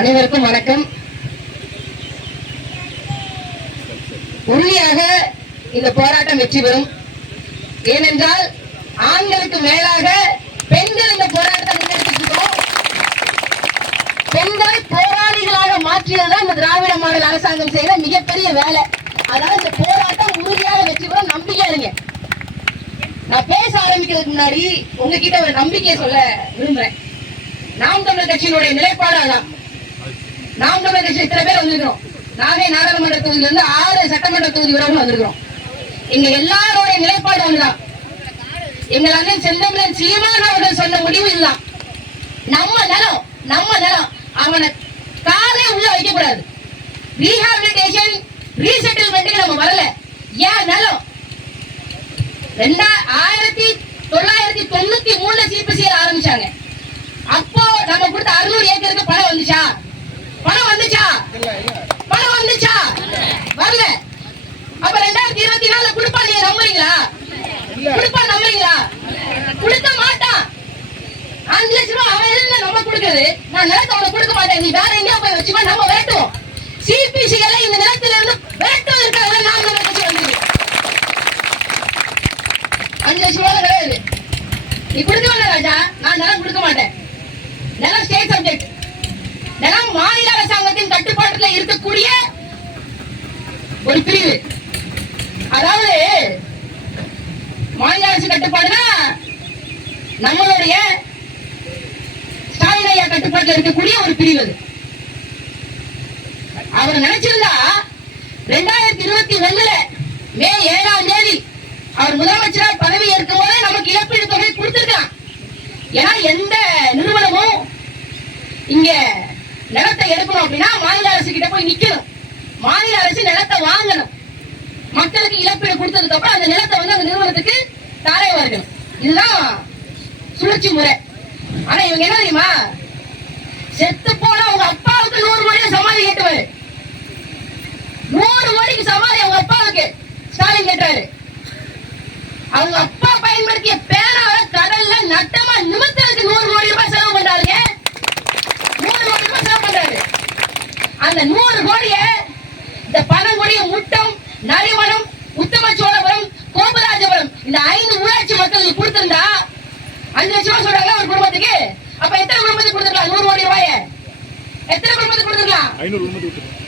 அனைவருக்கும் வணக்கம். உறுதியாக இந்த போராட்டம் வெற்றி பெறும். ஏனென்றால் ஆண்களுக்கு மேலாக பெண்கள் இந்த போராட்டத்தை முன்னெடுத்துக்கிறோம். பெண்களை போராளிகளாக மாற்றியதுதான் இந்த திராவிட மாடல் அரசாங்கம் செய்த மிகப்பெரிய வேலை. அதனால இந்த போராட்டம் உறுதியாக வெற்றி பெறும். நம்பிக்கை இருங்க. நான் பேச ஆரம்பிக்கிறதுக்கு முன்னாடி உங்ககிட்ட ஒரு நம்பிக்கையை சொல்ல விரும்புறேன். நாம் தமிழர் கட்சியினுடைய நிலைப்பாடு அதான். நாம் தமிழர் கட்சி இத்தனை பேர் வந்திருக்கிறோம். நாகை நாடாளுமன்ற தொகுதியில இருந்து 6 சட்டமன்ற தொகுதி வரைக்கும் வந்திருக்கிறோம். எங்க எல்லாருடைய நிலைப்பாடு ஒன்றுதான். எங்கள் அண்ணன் செந்தமிழன் சீமான் அவர்கள் சொன்ன முடிவு இதுதான். நம்ம நிலம் அவனை காலே உள்ள வைக்க கூடாது. ரீஹாபிலிட்டேஷன் ரீசெட்டில்மெண்ட்டுக்கு நம்ம வரல. ஏன் நிலம் 1993 சிபிசிஆர் ஆரம்பிச்சாங்க. அப்போ நம்ம கொடுத்த 600 ஏக்கருக்கு பணம் வந்துச்சா? வரல. அப்ப 2024 கொடுப்பா நீங்க நம்புறீங்களா? கொடுக்க மாட்டான். 5 லட்சம் ரூபாய் அவன் என்ன நம்ம கொடுக்குறது? நான் நிலத்தை அவனை கொடுக்க மாட்டேன். நீ வேற எங்கேயா போய் வச்சுமா, நம்ம வேட்டுவோம். சிபிசிகளை இந்த நிலத்தில இருந்து வேட்டுவதற்காக நாம் நம்ம கட்சி வந்தது. 5 லட்சம் ரூபாய் கிடையாது. நீ கொடுக்க வேண்டாம் ராஜா. நான் நிலம் கொடுக்க மாட்டேன். நிலம் ஸ்டேட் சப்ஜெக்ட். நிலம் மாநில அரசாங்கத்தின் கட்டுப்பாட்டில் இருக்கக்கூடிய ஒரு பிரிவு. அதாவது மாநில அரசு கட்டுப்பாடுனா நம்மளுடைய ஸ்டாலின் ஐயா கட்டுப்பாட்டில் இருக்கக்கூடிய ஒரு பிரிவு. அவர் நினைச்சிருந்தா 2021 மே 7ஆம் தேதி அவர் முதலமைச்சராக பதவி ஏற்கும் போது நமக்கு இழப்பீடு தொகை கொடுத்திருக்கான். ஏன்னா எந்த நிறுவனமும் இங்க நிலத்தை எடுக்கணும் அப்படின்னா மாநில அரசு கிட்ட போய் நிக்கணும். மாநில அரசு நிலத்தை வாங்கணும். மக்களுக்கு இழப்பீடு கொடுத்ததுக்கு அப்புறம் அந்த நிலத்தை வந்து அந்த நிறுவனத்துக்கு தாரை வார்க்கணும். இதுதான் சுழற்சி முறை. ஆனா இவங்க என்ன தெரியுமா, செத்து போன உங்க அப்பாவுக்கு 100 கோடி சமாதி கேட்டுவாரு. 100 கோடிக்கு சமாதி அவங்க அப்பாவுக்கு ஸ்டாலின் கேட்டாரு. அவங்க அப்பா பயன்படுத்திய பேனாவை கடல்ல நட்டமா நிமித்தத்துக்கு 100 கோடி ரூபாய் செலவு பண்றாருங்க. 100 கோடி ரூபாய் செலவு பண்றாரு. அந்த 100 கோடிய இந்த பனங்குடி, முட்டம், நரிமணம், உத்தமச்சோழபுரம், கோபராஜபுரம் இந்த 5 ஊராட்சி மக்களுக்கு கொடுத்திருந்தா 5 லட்சம் ரூபாய் சொல்றாங்க ஒரு குடும்பத்துக்கு. அப்ப எத்தனை குடும்பத்துக்கு கொடுத்துருக்கலாம்? 100 கோடி ரூபாய எத்தனை குடும்பத்துக்கு கொடுத்துருக்கலாம்?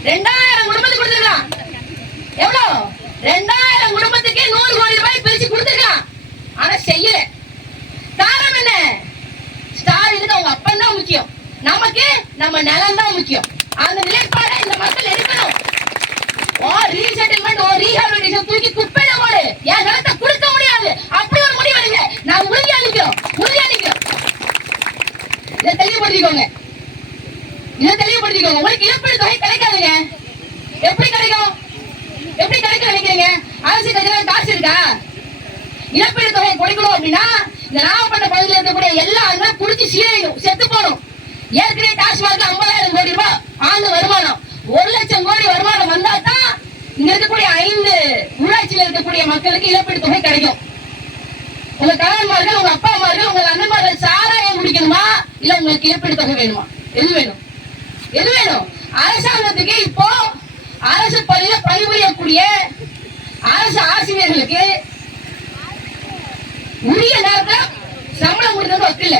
2000 குடும்பத்துக்கு கொடுத்துருக்கலாம். எவ்வளவு? 2000 குடும்பத்துக்கு 100 கோடி ரூபாய் பிரிச்சு கொடுத்துருக்கலாம். ஆனா செய்யல. காரணம் என்ன? ஸ்டாலினுக்கு அவங்க அப்பன் தான் முக்கியம், நமக்கு நம்ம நிலம் தான் முக்கியம். அந்த நிலைப்பாடை இந்த மக்கள் எடுக்கணும். ரீசெட்டில்மெண்ட் ரீஹாபிலிட்டேஷன் தூக்கி குப்பையில போடு. என் நிலத்தை கொடுக்க முடியாது அப்படி ஒரு முடிவு எடுங்க. நான் உறுதியா நிக்கிறோம். இதை தெளிவுபடுத்திக்கோங்க. உங்களுக்கு இழப்பீடு தொகை கிடைக்காதுங்க. எப்படி கிடைக்கும் நினைக்கிறீங்க? அரசு கட்சியில காசு இருக்கா? இழப்பீடு தொகை கொடுக்கணும் அப்படின்னா இந்த நாகப்பட்டினம் பகுதியில் இருக்கக்கூடிய எல்லாருமே குடிச்சு சீரழியும், செத்து போகணும். ஏற்கனவே டாஸ்மார்க் 50,000 கோடி ரூபாய் ஆண்டு வருமானம், 1 லட்சம் கோடி வருமானம் வந்தா தான் இங்க இருக்கக்கூடிய 5 ஊராட்சியில் இருக்கக்கூடிய மக்களுக்கு இழப்பீடு தொகை கிடைக்கும். உங்க கணவன்மார்கள், உங்க அப்பா அம்மார்கள், உங்க அண்ணன்மார்கள் சாராயம் குடிக்கணுமா இல்ல உங்களுக்கு இழப்பீடு தொகை வேணுமா? எது வேணும்? அரசாங்கத்துக்கு இப்போ அரசு பணியில பணிபுரியக்கூடிய அரசு ஆசிரியர்களுக்கு உரிய நேரத்துல சம்பளம் கொடுத்தது வக்கில்ல.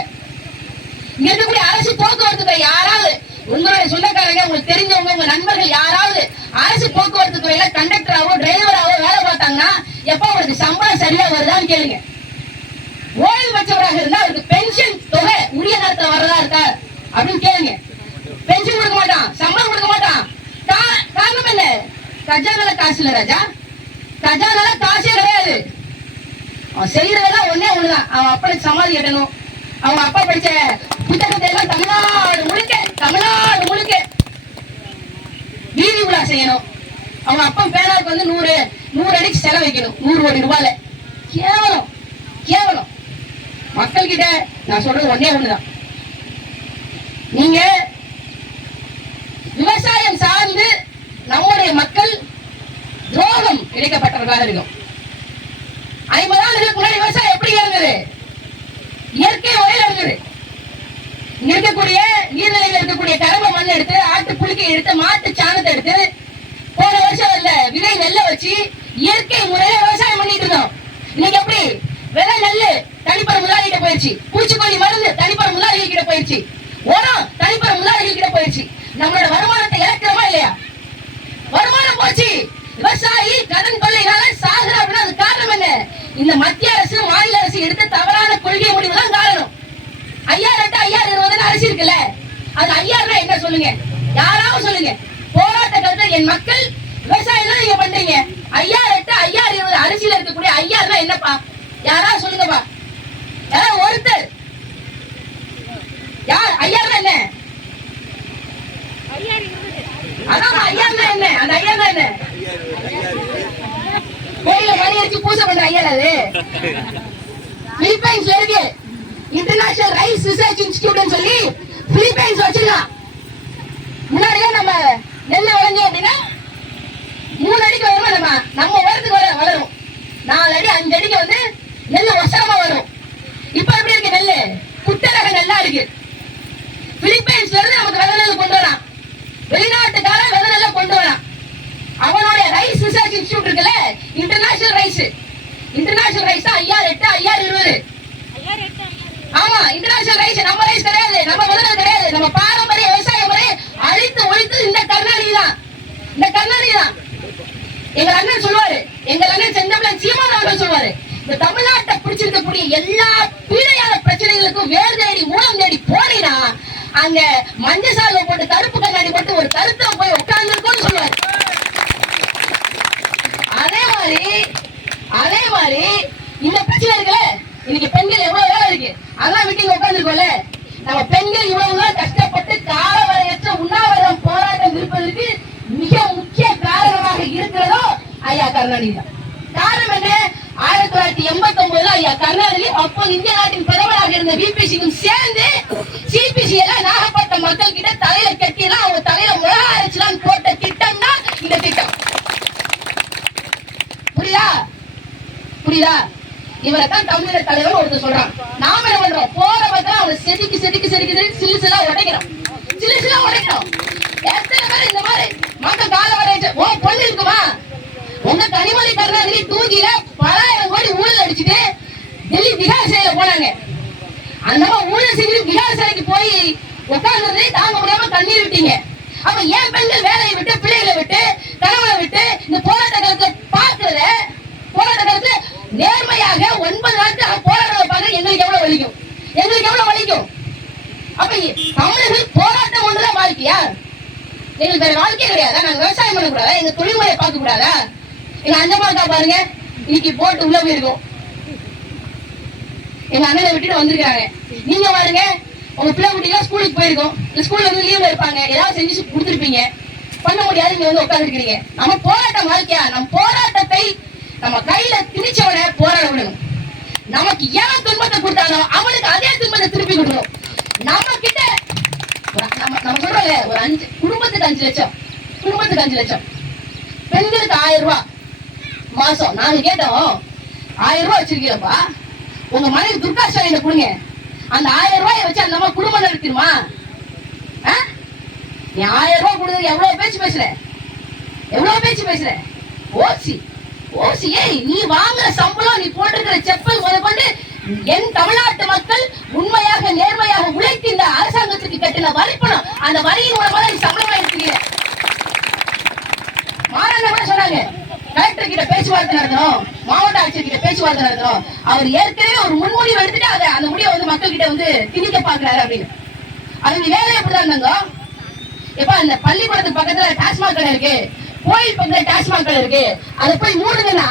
இங்க இருக்கக்கூடிய அரசு போக்குவரத்து யாராவது உங்களுடைய சொந்தக்காரங்க, உங்களுக்கு தெரிஞ்சவங்க, உங்க நண்பர்கள் யாராவது அரசு போக்குவரத்து துறையில கண்டக்டராவோ டிரைவராவோ வேலை பார்த்தாங்கன்னா எப்ப உங்களுக்கு சம்பளம் சரியா வருதான்னு கேளுங்க. ஓய்வு பெற்றவராக இருந்தா அவருக்கு பென்ஷன் தொகை உரிய நேரத்துல வர்றதா இருக்கா அப்படின்னு கேளுங்க. பென்ஷன் கொடுக்க மாட்டான், சம்பளம் கொடுக்க மாட்டான். காரணம் என்ன? கஜானால காசு இல்ல ராஜா. கஜானால காசே கிடையாது. அவன் செய்யறதெல்லாம் ஒண்ணுதான். அவன் அப்பனுக்கு சமாதி கட்டணும். அவங்க அப்பா படிச்ச புத்தகத்தை எல்லாம் தமிழ்நாடு முழுக்க வீதி உலா செய்யணும். அவங்க அப்பா பேனாவுக்கு வந்து 100 அடிக்கு செலவு வைக்கணும். 100 கோடி ரூபாயில. கேவலம். மக்கள் கிட்ட நான் சொல்றது ஒண்ணுதான். நீங்க விவசாயம் சார்ந்து நம்முடைய மக்கள் துரோகம் இழைக்கப்பட்டவர்களாக இருக்கும். 50 ஆண்டுகளுக்கு முன்னாடி விவசாயம் எப்படி இருந்தது? இயற்கை முறையில் இருந்தது. இங்க இருக்கக்கூடிய நீர்நிலையில இருக்கக்கூடிய கரம்ப மண் எடுத்து, ஆட்டு புழுக்கை எடுத்து, மாட்டு சாணத்தை எடுத்து, போன வருஷம் வரல விதை நெல்ல வச்சு இயற்கை முறையில விவசாயம் பண்ணிட்டு இருந்தோம். இன்னைக்கு எப்படி விதை நெல்லு தனிப்பட முதலாளிகிட்ட போயிடுச்சு, பூச்சிக்கொல்லி மருந்து தனிப்பட முதலாளிகள் கிட்ட போயிடுச்சு, உரம் தனிப்பட முதலாளிகள் கிட்ட போயிடுச்சு. நம்மளோட வருமானத்தை இழக்கிறோமா இல்லையா? வருமானம் போச்சு. விவசாயி கடன் கொள்ளையினால சாகுற அப்படின்னா அது காரணம் என்ன? இந்த மத்திய அரசு மாநில அரசு எடுத்த தவறான கொள்கை முடிவு தான் காரணம். 5008 5020 அரசு இருக்குல்ல, அது 5000 என்ன சொல்லுங்க, யாராவது சொல்லுங்க. போராட்ட கருத்தை என் மக்கள் விவசாயம் தான் நீங்க பண்றீங்க. 5008 5020 அரசியல இருக்கக்கூடிய 5000 என்னப்பா, யாராவது சொல்லுங்கப்பா. யாராவது ஒருத்தர் யார் 5000 என்ன? அதான் 5000 என்ன? அந்த 5000 என்ன? கோயில மணி அடிச்சு பூஜை பண்ற 5000 அது. பிலிப்பைன்ஸ்ல இருக்கு இன்டர்நேஷனல் ரைஸ் ரிசர்ச் இன்ஸ்டிடியூட் சொல்லி பிலிப்பைன்ஸ் வச்சிருக்கான். முன்னாடியே நம்ம நெல் விளைஞ்சோம் அப்படின்னா 3 அடிக்கு வருமா, நம்ம உரத்துக்கு வளரும். 4 அடி 5 அடிக்கு வந்து நெல் ஒசரமா வரும். இப்ப எப்படி இருக்கு நெல்லு? குட்டரக நெல்லா இருக்கு. பிலிப்பைன்ஸ்ல இருந்து நமக்கு வெள்ளை நெல் கொண்டு வரான், வெளிநாட்டுக்கார வெள்ளை நெல்ல கொண்டு வரான். அவனுடைய ரைஸ் ரிசர்ச் இன்ஸ்டிடியூட் இருக்குல்ல, இன்டர்நேஷனல் ரைஸ் தான் 5008 5020. ஆமா, இன்டர்நேஷனல் ரைஸ். நம்ம ரைஸ் கிடையாது, நம்ம வெள்ளை கிடையாது. நம்ம பாரம்பரிய விவசாய முறை அழித்து ஒழித்து இந்த கர்நாடகி தான், இந்த கர்நாடகி தான். எங்க அண்ணன் சொல்லுவாரு, எங்க அண்ணன் செந்தமிழன் சீமான் அவர்கள் சொல்லுவாரு, இந்த தமிழ்நாட்டை பிடிச்சிருக்கக்கூடிய எல்லா பீடையான பிரச்சனைகளுக்கும் வேர் தேடி மூலம் தேடி போனீங்கன்னா அங்க மஞ்சள் சால்வை போட்டு கருப்பு கண்ணாடி போட்டு ஒரு கருத்தை போய் உட்கார்ந்து இருக்கும்னு சொல்லுவாரு. அதே மாதிரி இந்த பிரச்சனை இருக்குல்ல, இன்னைக்கு பெண்கள் எவ்வளவு வேலை இருக்கு, அதெல்லாம் வீட்டுல உட்கார்ந்து இருக்கோம்ல. நம்ம பெண்கள் இவ்வளவு கஷ்டப்பட்டு காலவரையற்ற உண்ணாவிரதம் போராட்டம் இருப்பதற்கு மிக முக்கிய காரணமாக இருக்கிறதோ ஐயா கருணாநிதி தான். காரணம் என்ன? 1989 ஐயா கருணாநிதி அப்போது இந்திய நாட்டின் பிரதமராக இருந்த விபிசிக்கும் சேர்ந்து சிபிசி எல்லாம் நாகப்பட்டினம் மக்கள் கிட்ட தலையில கட்டிலாம் அவங்க தலையில முழா அரைச்சலாம் போட்ட திட்டம் தான் இந்த திட்டம். புரியுதா? இவரை தான் தமிழக தலைவர் ஒருத்தர் சொல்றான். நாம என்ன பண்றோம்? போற பக்கம் அவனை செதுக்கி சிலிசலா உடைக்கிறோம். எத்தனை பேர் இந்த மாதிரி மக்கள் கால வரைய பொண்ணு இருக்குமா? உங்க கனிமொழி கருணாநிதி தூக்கில 10,000 கோடி ஊழல் அடிச்சுட்டு டெல்லி திகார் சிறையில போனாங்க. அந்த ஊழல் செஞ்சு திகார் சிறைக்கு போய் உட்கார்ந்து தாங்க முடியாம கண்ணீர் விட்டீங்க. அப்ப ஏன் பெண்கள் வேலையை விட்டு, பிள்ளைகளை விட்டு, கணவனை விட்டு இந்த போராட்ட காலத்தை பார்க்கறத, போராட்ட காலத்துல நேர்மையாக 9 நாட்கள் போராட்டம் பார்க்க எங்களுக்கு எவ்வளவு வலிக்கும்? அப்ப தமிழர்கள் போராட்டம் ஒன்றுதான் வாழ்க்கையா? எங்களுக்கு வேற வாழ்க்கை கிடையாதா? நாங்க விவசாயம் பண்ண கூடாதா? எங்க தொழில்முறையை பார்க்க கூடாதா? எங்க அஞ்சமாக்கா பாருங்க, இன்னைக்கு போட்டு உள்ள போயிருக்கோம். எங்க அண்ணனை விட்டுட்டு வந்திருக்காங்க. நீங்க பாருங்க, உங்க பிள்ளை குட்டிலாம் ஸ்கூலுக்கு போயிருக்கோம். ஸ்கூல்ல வந்து லீவ்ல இருப்பாங்க, ஏதாவது செஞ்சு கொடுத்துருப்பீங்க, பண்ண முடியாது, இங்க வந்து உட்கார்ந்து இருக்கிறீங்க. நம்ம போராட்டம் வாழ்க்கையா? நம்ம போராட்டத்தை நம்ம கையில திணிச்சவன போராட விடணும். நமக்கு ஏன் துன்பத்தை கொடுத்தாலும் அவனுக்கு அதே துன்பத்தை திருப்பி கொடுக்கணும். நம்ம கிட்ட நம்ம சொல்றோம்ல, ஒரு 5 குடும்பத்துக்கு 5 லட்சம், பெண்களுக்கு 1000 ரூபாய் மாசம். நாங்க கேட்டோம், 1000 ரூபாய் வச்சிருக்கீங்கப்பா, உங்க மனைவி துர்கா ஸ்டாலின் கொடுங்க, அந்த 1000 ரூபாயை வச்சு அந்த அம்மா குடும்பம் நடத்திடுமா? நீ 1000 ரூபாய் கொடுக்குறது எவ்வளவு பேச்சு பேசுற? ஓசி நீ வாங்குற சம்பளம், நீ போட்டிருக்கிற செப்பல் முதற்கொண்டு என் தமிழ்நாட்டு மக்கள் உண்மையாக நேர்மையாக உழைத்து இந்த அரசாங்கத்துக்கு கட்டின வரி பணம், அந்த வரியின் மூலமா நீ சம்பளமா இருக்கிறீங்க. மாறான கூட சொன்னாங்க, கலெக்டர் கிட்ட பேச்சுவார்த்தை நடத்தணும், மாவட்ட ஆட்சியர் கிட்ட பேச்சுவார்த்தை நடத்தணும். அவர் ஏற்கனவே ஒரு முன்முடிவு எடுத்துட்டு அந்த முடிவை வந்து மக்கள் கிட்ட வந்து திணிக்க பாக்குறாரு அப்படின்னு. அவங்க வேலை எப்படிதான் இருந்தாங்க? இப்ப அந்த பள்ளிக்கூடத்துக்கு பக்கத்துல டாஸ்மாக் கடை இருக்கு, கோயில் பக்கத்துல டாஸ்மாக் கடை இருக்கு, அதை போய் மூடுங்கன்னா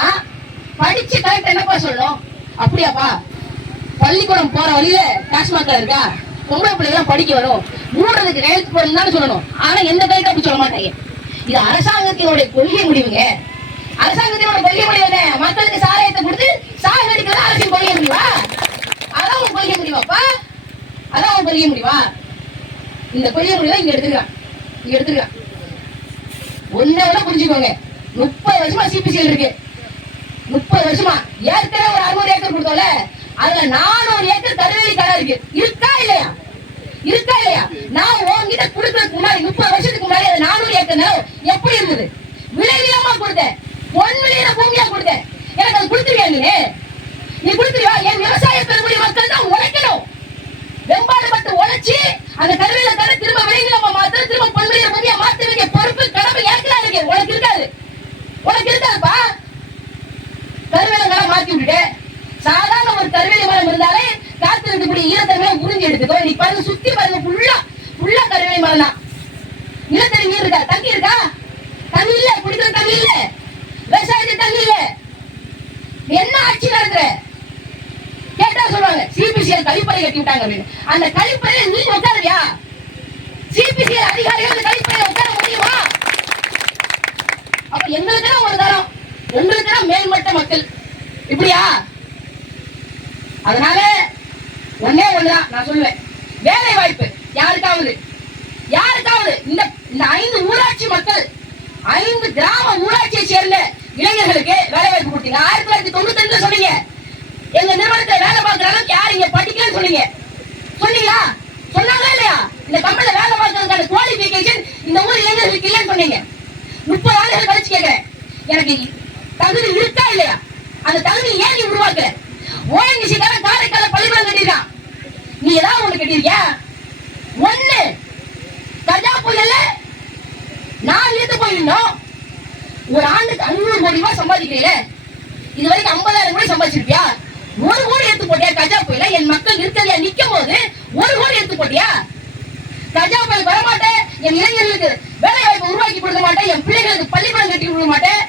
படிச்சு கலெக்டர் என்னப்பா சொல்லணும்? அப்படியாப்பா, பள்ளிக்கூடம் போற வழியில டாஸ்மாக் கடை இருக்கா, பொம்பளை பிள்ளைங்க படிக்க வரும், மூடுறதுக்கு கையெழுத்து போடணும் தானே சொல்லணும். ஆனா எந்த கலெக்டர் அப்படி சொல்ல மாட்டாங்க. இது அரசாங்கத்தினுடைய கொள்கை முடிவுங்க. அரசாங்கத்தினோட கொள்கை முடிவு மக்களுக்கு சாராயத்தை கொடுத்து சாகடிக்கிறது அரசின் கொள்கை முடிவா? அதான் உங்க கொள்கை முடிவாப்பா? அதான் உங்க கொள்கை முடிவா? இந்த கொள்கை முடிவை இங்க எடுத்துருக்கான். ஒன்ன விட புரிஞ்சுக்கோங்க, 30 வருஷமா சிபிசிஎல் இருக்கு. 30 வருஷமா ஏற்கனவே ஒரு 600 ஏக்கர் கொடுத்தோம்ல, அதுல 400 ஏக்கர் கருவேலி கடை இருக்கு. இருக்கா இல்லையா? நான் உங்ககிட்ட கொடுக்கறதுக்கு முன்னாடி 30 வருஷத்துக்கு முன்னாடி அது 400 ஏக்கர் நிலம் எப்படி இருந்தது? விளைநிலமா கொடுத்தேன், 1 மில்லியன் பூமியா கொடுத்தேன். எனக்கு அது கொடுத்துருவியா நீ கொடுத்துருவா? என் விவசாய பெருங்குடி மக்கள் தான் உழைக்கணும். வெம்பாடுபட்டு உழைச்சி அந்த கருவியில தர திரும்ப விளைநிலமா மாத்த, திரும்ப 1 மில்லியன் பூமியா மாத்த வேண்டிய பொறுப்பு கடமை எனக்கு தான் இருக்கு. உனக்கு இருக்காது, உனக்கு இருக்காதுப்பா. கருவேலங்களை மாத்தி விட்டுட்டு சாதாரண ஒரு கருவேலை மரம் இருந்தாலே காத்து இருக்கக்கூடிய ஈரத்தன்மையை உறிஞ்சி எடுத்துக்கோ. நீ பாருங்க, சுத்தி பாருங்க, ஃபுல்லா கருவேலை மரம் தான். நிலத்தடி நீர் இருக்கா? தண்ணி இருக்கா? தண்ணி இல்ல. குடிக்கிற தண்ணி இல்ல, விவசாயத்துக்கு தண்ணி இல்ல. என்ன ஆட்சி நடக்குற? கேட்டா சொல்லுவாங்க சிபிசிஎல் கழிப்பறை கட்டி விட்டாங்க அப்படின்னு. அந்த கழிப்பறையில நீ உட்காருவியா? சிபிசிஎல் அதிகாரிகள் அந்த கழிப்பறையில உட்கார முடியுமா? அப்ப எங்களுக்கு ஒரு தரம், உங்களுக்கு மேல்மட்ட மக்கள் இப்படியா? அதனால ஒன்னே ஒண்ணுதான் நான் சொல்லுவேன், வேலை வாய்ப்பு யாருக்காவது இந்த 5 ஊராட்சி மக்கள், 5 கிராம ஊராட்சியை சேர்ந்த இளைஞர்களுக்கு வேலை வாய்ப்பு கொடுத்தீங்க. 1992 சொன்னீங்க எங்க நிறுவனத்தை வேலை பார்க்கிற அளவுக்கு யார் இங்க படிக்கலன்னு சொன்னீங்களா? சொன்னாங்களா இல்லையா? இந்த கம்பெனில வேலை பார்க்கறதுக்கான குவாலிபிகேஷன் இந்த ஊர் இளைஞர்களுக்கு இல்லைன்னு சொன்னீங்க. 30 ஆண்டுகள் கழிச்சு கேட்கிறேன், எனக்கு தகுதி இருக்கா இல்லையா? அந்த தகுதி ஏன் நீ உருவாக்குற? ஓஎன்ஜிசி காரைக்கால பள்ளிக்கூடம் கட்டிருக்கான், நீ ஏதாவது ஒண்ணு கட்டிருக்கியா? ஒண்ணு கஜா புயல்ல நான் இழுத்து போயிருந்தோம். ஒரு ஆண்டுக்கு 500 கோடி ரூபாய் சம்பாதிக்கிறீங்க, இது வரைக்கும் 50,000 கோடி சம்பாதிச்சிருப்பியா? 1 கோடி எடுத்து போட்டியா? கஜா புயல என் மக்கள் நிற்கலையா நிக்கும் போது 1 கோடி எடுத்து போட்டியா? கஜா புயல் வரமாட்டேன், என் இளைஞர்களுக்கு வேலை வாய்ப்பு உருவாக்கி கொடுக்க மாட்டேன், என் பிள்ளைகளுக்கு பள்ளிக்கூடம் கட்டி கொடுக்க மாட்டேன்,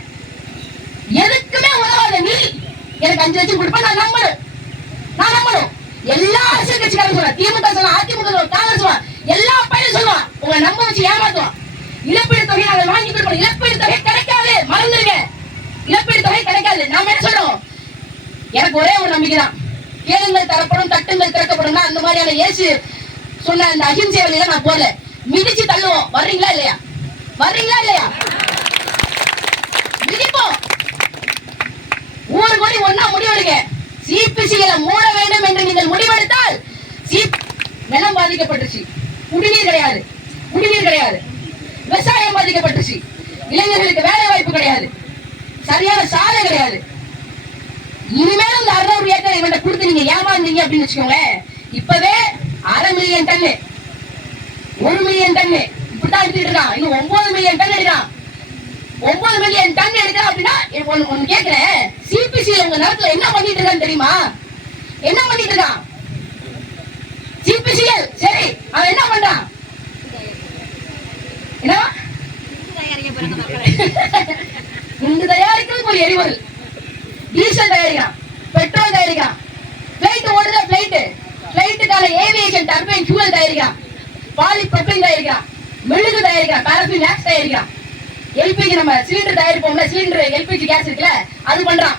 எதுக்குமே உதவாத நீ எனக்கு 5 லட்சம் கொடுப்பேன். நான் நம்பணும். எல்லா அரசியல் கட்சிக்காரங்க சொல்லுவான், திமுக சொல்லுவான், அதிமுக சொல்லுவான், காங்கிரஸ் சொல்லுவான், எல்லா பையனும் சொல்லுவான், உங்களை நம்ப வச்சு ஏமாத்துவான். இழப்பீடு தொகை நாங்கள் வாங்கி கொடுப்போம். இழப்பீடு தொகை கிடைக்காது, மறந்துருங்க. இழப்பீடு தொகை கிடைக்காது. நாம என்ன சொல்றோம்? எனக்கு ஒரே ஒரு நம்பிக்கை தான், கேளுங்கள் தரப்படும், தட்டுங்கள் திறக்கப்படும். அந்த மாதிரியான இயேசு சொன்ன அந்த அகிம்சை வழியில நான் போல மிதிச்சு தள்ளுவோம். வர்றீங்களா இல்லையா? மிதிப்போம். 1 கோடி ஒன்னா முடிவெடுங்க. சிபிசிகளை மூட வேண்டும் என்று நீங்கள் முடிவெடுத்தால் நிலம் பாதிக்கப்பட்டுச்சு, குடிநீர் கிடையாது, விவசாயம் பாதிக்கப்பட்டுச்சு, இளைஞர்களுக்கு வேலை வாய்ப்பு கிடையாது, சரியான சாலை கிடையாது. இனிமேல் இந்த 600 ஏக்கர் இவன் கொடுத்து நீங்க ஏமாந்தீங்க அப்படின்னு வச்சுக்கோங்க, இப்பவே 1/2 மில்லியன் டன்னு 1 மில்லியன் டன்னு இப்படிதான் எடுத்துட்டு இருக்கான். இன்னும் 9 மில்லியன் டன் எடுக்கிறான். 9 மில்லியன் டன் எடுக்கிறான் அப்படின்னா ஒண்ணு கேட்கிறேன், சிபிசிஎல் உங்க நேரத்துல என்ன பண்ணிட்டு இருக்கான்னு தெரியுமா? என்ன பண்ணிட்டு இருக்கான் சிபிசிஎல்? சரி, அவன் என்ன பண்றான்? என்ன குண்டு தயாரிக்கிறதுக்கு ஒரு எரிபொருள், டீசல் தயாரிக்கிறான், பெட்ரோல் தயாரிக்கிறான், பிளைட் ஓடுதா, பிளைட்டுக்கான ஏவியேஷன் டர்பைன் ஃபியூவல் தயாரிக்கிறான், பாலிப்ரோபைன் தயாரிக்கிறான், மெழுகு தயாரிக்கிறான், பாராஃபின் வாக்ஸ் தயாரிக்கிறான், எல்பிஜி நம்ம சிலிண்டர் தயாரிப்போம்ல, சிலிண்டர் எல்பிஜி கேஸ் இருக்குல்ல, அது பண்றான்,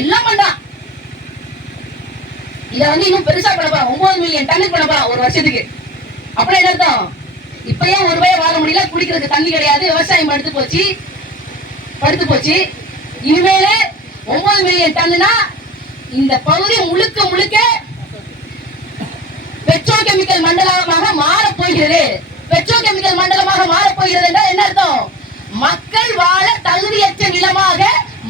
எல்லாம் பண்றான். இத இன்னும் பெருசா பண்ண போறான், 9 மில்லியன் டன்னுக்கு பண்ண போறான் ஒரு வருஷத்துக்கு. அப்புறம் என்ன அர்த்தம்? இப்பயே ஒரு ரூபாய் வாங்க முடியல, குடிக்கிறதுக்கு தண்ணி கிடையாது, விவசாயம் படுத்து போச்சு. இனிமேல 9 மில்லியன் டன்னுனா இந்த பகுதி முழுக்க பெட்ரோகெமிக்கல் மண்டலமாக மாறப் போகிறது. பெட்ரோகெமிக்கல் மண்டலமாக மாறப் போகிறது என்றால் என்ன அர்த்தம்? மக்கள் வாழ தகுதியற்ற நிலமாக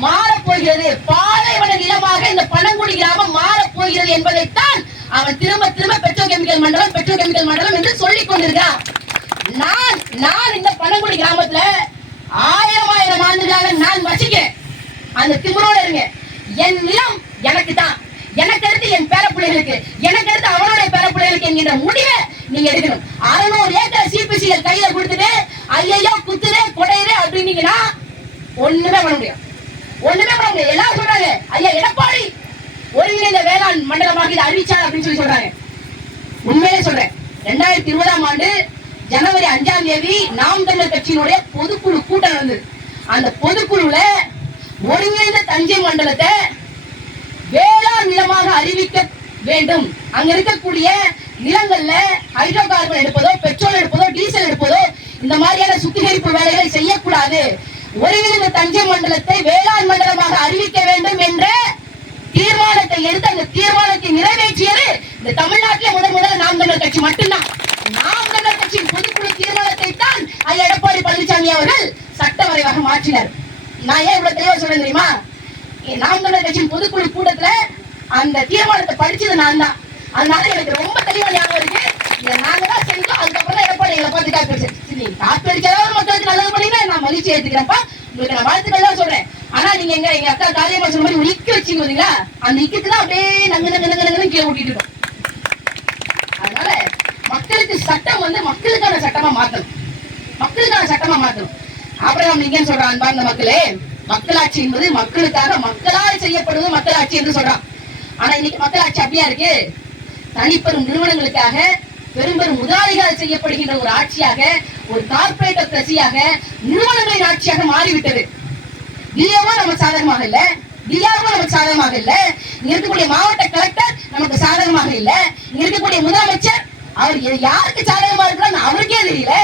மாறப்போகிறது, பாலைவன நிலமாக இந்த பனங்குடி கிராமம் மாறப்போகிறது என்பதைத்தான் அவன் திரும்ப பெட்ரோகெமிக்கல் மண்டலம் என்று சொல்லிக் கொண்டிருக்கிறான். நான் இந்த பனங்குடி கிராமத்துல 1000 ஆண்டுகளாக நான் வசிக்கிறேன். அந்த திமிரோட இருங்க. என் நிலம் எனக்கு தான், எனக்கு அடுத்து என் பேரப்பிள்ளைகளுக்கு, எனக்கு அடுத்து அவனுடைய பேரப்பிள்ளைகளுக்கு என்கின்ற முடிவை நீங்க எடுக்கணும். 600 ஏக்கர் சிபிசிஎல் கையில கொடுத்துட்டு ஐயோ குத்துதே கொடையுதே அப்படின்னீங்கன்னா ஒண்ணுமே பண்ண முடியும். எல்லாம் சொல்றாங்க, ஐயா எடப்பாடி ஒருங்கிணைந்த வேளாண் மண்டலமாக இதை அறிவிச்சார் அப்படின்னு சொல்றாங்க. உண்மையிலே சொல்றேன், 2020ஆம் ஆண்டு ஜனவரி 5ஆம் தேதி நாம் தமிழர் கட்சியினுடைய பொதுக்குழு கூட்டம் நடந்தது. அந்த பொதுக்குழுல ஒருங்கிணைந்த தஞ்சை மண்டலத்தை வேளாண் நிலமாக அறிவிக்க வேண்டும். அங்க இருக்கக்கூடிய நிலங்கள்ல ஹைட்ரோ கார்பன் எடுப்பதோ, பெட்ரோல் எடுப்பதோ, டீசல் எடுப்பதோ, இந்த மாதிரியான சுத்திகரிப்பு வேலைகளை செய்யக்கூடாது. ஒருங்கிணைந்த தஞ்சை மண்டலத்தை வேளாண் மண்டலமாக அறிவிக்க வேண்டும் என்ற தீர்மானத்தை எடுத்து அந்த தீர்மானத்தை நிறைவேற்றியது இந்த தமிழ்நாட்டிலே முதல் நாம் தமிழர் கட்சி மட்டும்தான். நாம் தமிழர் ஆற்றினார். நான் ஏன் இவ்வளவு தெளிவா சொல்றேன் தெரியுமா? நாம் தமிழர் கட்சியின் பொதுக்குழு கூட்டத்துல அந்த தீர்மானத்தை படிச்சது நான் தான். அதனால எனக்கு ரொம்ப தெளிவா ஞாபகம் இருக்கு. நாங்க தான் செஞ்சோம். அதுக்கப்புறம் தான் எடப்பாடி எங்களை பார்த்து காப்பி அடிச்சாலும் மக்களுக்கு நல்லது பண்ணீங்கன்னா நான் மகிழ்ச்சி ஏத்துக்கிறேன்ப்பா, உங்களுக்கு நான் வாழ்த்துக்கள் தான் சொல்றேன். ஆனா நீங்க எங்க அக்கா காரியமா சொன்ன மாதிரி ஒரு இக்கு வச்சுங்க பாத்தீங்களா, அந்த இக்குக்கு தான் அப்படியே நங்கு நங்கு நங்கு நங்கு கீழே ஊட்டிட்டு இருக்கோம். அதனால மக்களுக்கு சட்டம் மக்களுக்கான சட்டமா மாத்தணும், மக்களுக்கான சட்டமா மாத்தணும். அப்புறம் நீங்க சொல்றான் அன்பார்ந்த மக்களே, மக்களாட்சி என்பது மக்களுக்காக மக்களால் செய்யப்படுவது மக்களாட்சி என்று சொல்றான். ஆனா இன்னைக்கு மக்களாட்சி அப்படியா இருக்கு? தனிப்பெரும் நிறுவனங்களுக்காக பெரும்பெரும் முதலாளிகளால் செய்யப்படுகின்ற ஒரு ஆட்சியாக, ஒரு கார்பரேட் கட்சியாக, நிறுவனங்களின் ஆட்சியாக மாறிவிட்டது. டிஏவோ நமக்கு சாதகமாக இல்ல, டிஆர்ஓ நமக்கு சாதகமாக இல்ல, இங்க இருக்கக்கூடிய மாவட்ட கலெக்டர் நமக்கு சாதகமாக இல்ல, இங்க இருக்கக்கூடிய முதலமைச்சர் அவர் யாருக்கு சாதகமா இருக்கிறான்னு அவருக்கே தெரியல.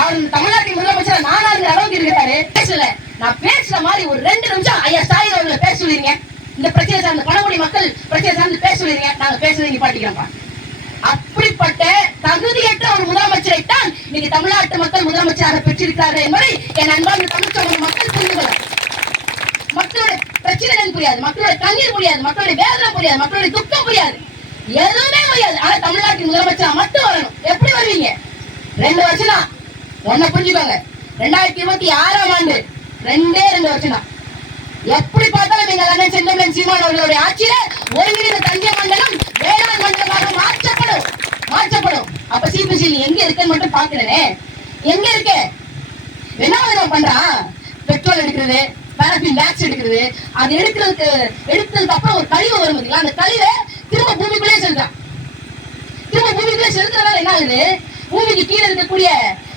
அவர் தமிழ்நாட்டின் முதலமைச்சர் நானாங்கிற அளவுக்கு இருக்கிறாரு. பேசல, நான் பேசுற மாதிரி ஒரு 2 நிமிஷம் ஐயா ஸ்டாலின் அவர்களை பேச சொல்லிருங்க. இந்த பிரச்சனை சார்ந்த பணமுடி மக்கள் பிரச்சனை சார்ந்து பேச சொல்லிருங்க, நாங்க பேசுறதை நிப்பாட்டிக்கிறோம்ப்பா. அப்படிப்பட்ட தகுதியற்ற ஒரு முதலமைச்சரை தான் இன்னைக்கு தமிழ்நாட்டு மக்கள் முதலமைச்சராக பெற்றிருக்கிறார்கள் என்பதை என் அன்பார்ந்த தமிழ் சமூக மக்கள் புரிந்து கொள்ள. மக்களுடைய பிரச்சனைகள் புரியாது, மக்களுடைய கண்ணீர் புரியாது, மக்களுடைய வேதனை புரியாது, மக்களுடைய துக்கம் புரியாது, எதுவுமே புரியாது. ஆனா தமிழ்நாட்டின் முதலமைச்சரா மட்டும் வரணும். எப்படி வருவீங்க? 2 வருஷம் தான். ஒன்ன புரிஞ்சுக்கோங்க, 2026ஆம் ஆண்டு 2 வருஷம் தான். எப்படி பார்த்தாலும் எங்கள் அண்ணன் செந்தமிழன் சீமான் அவர்களுடைய ஆட்சியில ஒருங்கிணைந்த தஞ்சை மண்டலம் வேளாண் மண்டலமாக மாற்றப்படும். அப்ப சிபிசி எங்க இருக்குன்னு மட்டும் பாக்குறேனே, எங்க இருக்கு? என்ன பண்றான்? பெட்ரோல் எடுக்கிறது, பாராபின் வேக்ஸ் எடுக்கிறது, அது எடுத்ததுக்கு அப்புறம் ஒரு கழிவு வரும் பாத்தீங்களா, அந்த கழிவை திரும்ப பூமிக்குள்ளே செலுத்தான். திரும்ப பூமிக்குள்ளே செலுத்துறதுனால என்ன ஆகுது? பூமிக்கு கீழே இருக்கக்கூடிய,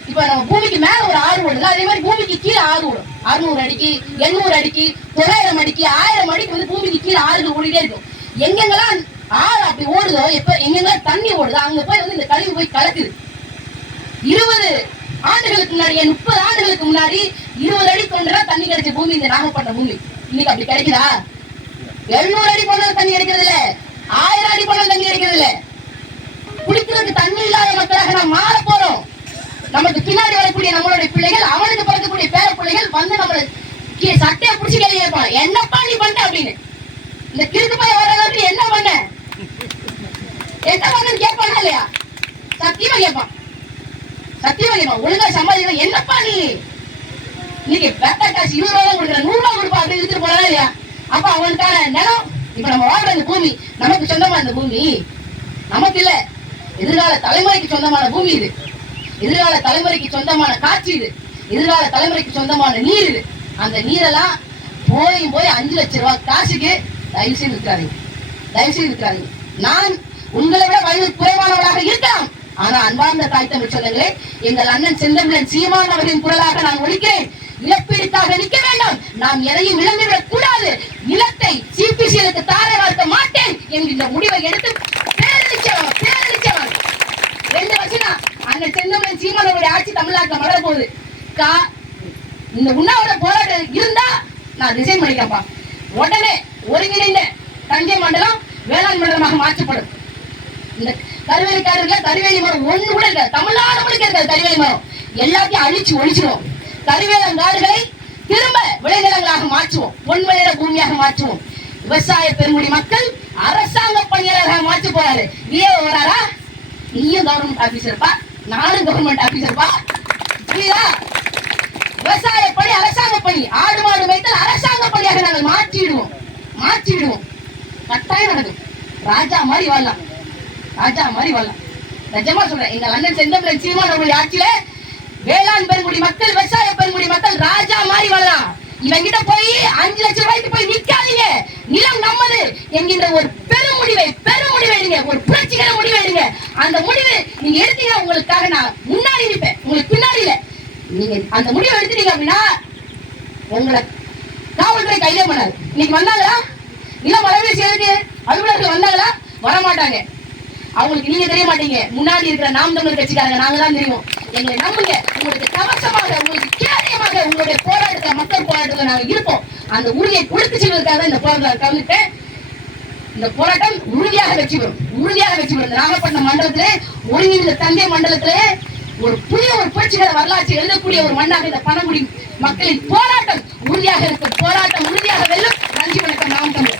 இப்ப நம்ம பூமிக்கு மேல ஒரு ஆறு ஓடுது, அதே மாதிரி பூமிக்கு கீழே ஆறு ஓடும். 600 அடிக்கு, 800 அடிக்கு, 900 அடிக்கு, 1000 அடிக்கு பூமிக்கு கீழே ஆறுகள் ஓடிட்டே இருக்கும். எங்கெங்கெல்லாம் ஆறு அப்படி ஓடுதோ, எப்ப எங்கெல்லாம் தண்ணி ஓடுதோ அங்க போய் இந்த கழிவு போய் கலக்குது. 20 ஆண்டுகளுக்கு முன்னாடி, 30 ஆண்டுகளுக்கு முன்னாடி 20 அடி கொண்டா தண்ணி கிடைச்ச பூமி இந்த நாகப்பட்டினம் பூமி. இன்னைக்கு அப்படி கிடைக்குதா? 700 அடி கொண்டாலும் தண்ணி கிடைக்கிறது இல்ல, 1000 அடி கொண்டாலும் தண்ணி கிடைக்கிறது இல்ல. குடிக்கிறதுக்கு தண்ணி இல்லாத மக்களாக நாம் மாற போறோம். நமக்கு பின்னாடி வரக்கூடிய நம்மளுடைய பிள்ளைகள், அவனுக்கு பிறக்கக்கூடிய பேர பிள்ளைகள் நம்மளுக்கு சட்டையை பிடிச்சி கேள்வி கேட்பான், என்னப்பா நீ பண்ண அப்படின்னு. இந்த கிறுக்கு பையன் வர்றதுக்கு என்ன பண்ண கேட்பானா இல்லையா? சத்தியமா கேட்பான். ஒழுங்கா சம்பாதிக்க என்னப்பா நீ இன்னைக்கு பேட்டா காசு 20 ரூபா கொடுக்குற, 100 ரூபா கொடுப்பா அப்படின்னு எடுத்துட்டு போனா இல்லையா? அப்ப அவனுக்கான நிலம், இப்ப நம்ம வாழ்ற இந்த பூமி நமக்கு சொந்தமா, இந்த பூமி நமக்கு இல்ல, எதிர்கால தலைமுறைக்கு சொந்தமான பூமி இது, எதிர்கால தலைமுறைக்கு சொந்தமான காட்சி இது, எதிர்கால தலைமுறைக்கு சொந்தமான நீர் இது. அந்த நீரெல்லாம் போய் 5 லட்சம் ரூபாய் காசுக்கு தயவு செய்து இருக்கிறாங்க. நான் உங்களை விட வயது குறைவானவராக இருக்கலாம், ஆனா அன்பார்ந்த தாய் தமிழ் சொந்தங்களே, எங்கள் அண்ணன் செந்தமிழன் சீமான் அவர்களின் குரலாக நான் ஒழிக்கிறேன். இழப்பீடுக்காக நிற்க வேண்டாம், நாம் எதையும் இழந்துவிடக் கூடாது. நிலத்தை சிபிசிஎலுக்கு தாரை வார்க்க மாட்டேன் என்கின்ற முடிவை எடுத்து பேரழிச்சவாங்க. 2 வருஷம் அண்ணன் செந்தமிழன் சீமான் அவருடைய ஆட்சி தமிழ்நாட்டில் மலர போகுது. இந்த உண்ணாவிரத போராட்டம் இருந்தா நான் ரிசைன் பண்ணிக்கப்பா. உடனே ஒருங்கிணைந்த தஞ்சை மண்டலம் வேளாண் மண்டலமாக மாற்றப்படும். இந்த கருவேலி மரம் ஒண்ணு கூட இருக்காது, தமிழ்நாடு முழுக்க இருக்காது கருவேலி மரம். எல்லாத்தையும் அழிச்சு ஒழிச்சிடும். கருவேலங்காடுகளை திரும்ப விளைநிலங்களாக மாற்றுவோம், பொன்விளையிற பூமியாக மாற்றுவோம். விவசாய பெருங்குடி மக்கள் அரசாங்க பணியாளராக மாற்ற போறாரு. வராரா? நீயும் கவர்மெண்ட் ஆபீசர்ப்பா, நானும் கவர்மெண்ட் ஆபீசர்ப்பா, புரியுதா? விவசாய பணி அரசாங்க பணி, ஆடு மாடு வைத்தல் அரசாங்க பணியாக நாங்கள் மாற்றிடுவோம். கட்டாயம் நடக்கும். ராஜா மாதிரி வாழலாம். நிஜமா சொல்றேன், எங்கள் அண்ணன் செந்தமிழன் சீமான் அவருடைய ஆட்சியில வேளாண் பெருங்குடி மக்கள், விவசாய பெருங்குடி மக்கள் ராஜா மாதிரி வாழலாம். இவங்கிட்ட போய் 5 லட்சம் ரூபாய்க்கு போய் நிக்காதீங்க, நிலம் நம்மது என்கின்ற ஒரு பெருமுடிவை எடுங்க, ஒரு புரட்சிகர முடிவை எடுங்க. அந்த முடிவு நீங்க எடுத்தீங்க, உங்களுக்காக நான் முன்னாடி இருப்பேன், உங்களுக்கு பின்னாடி இல்ல. நீங்க அந்த முடிவை எடுத்துட்டீங்க அப்படின்னா உங்களை காவல்துறை கைது பண்ணாது. இன்னைக்கு வந்தாங்களா? நிலம் அளவில் செய்யறதுக்கு அலுவலர்கள் வந்தாங்களா? வரமாட்டாங்க. அவங்களுக்கு நீங்க தெரிய மாட்டீங்க, முன்னாடி இருக்கிற நாம் தமிழர் கட்சிக்காரங்க நாங்க தான் தெரியும். எங்களை நம்புங்க, உங்களுக்கு கவசமாக, உங்களுக்கு கேடயமாக உங்களுடைய போராட்டத்தை, மக்கள் போராட்டத்தை நாங்க இருப்போம். அந்த உறுதியை கொடுத்து செல்வதற்காக இந்த போராட்டம் கலந்துட்டேன். இந்த போராட்டம் உறுதியாக வெற்றி பெறும். இந்த நாகப்பட்டினம் மண்டலத்திலே, ஒருங்கிணைந்த தஞ்சை மண்டலத்திலே ஒரு புதிய ஒரு புரட்சிகர வரலாற்றை எழுதக்கூடிய ஒரு மண்ணாக இந்த பழங்குடி மக்களின் போராட்டம் உறுதியாக இருக்கும். போராட்டம் உறுதியாக வெல்லும். நன்றி, வணக்கம். நாம் தமிழர்.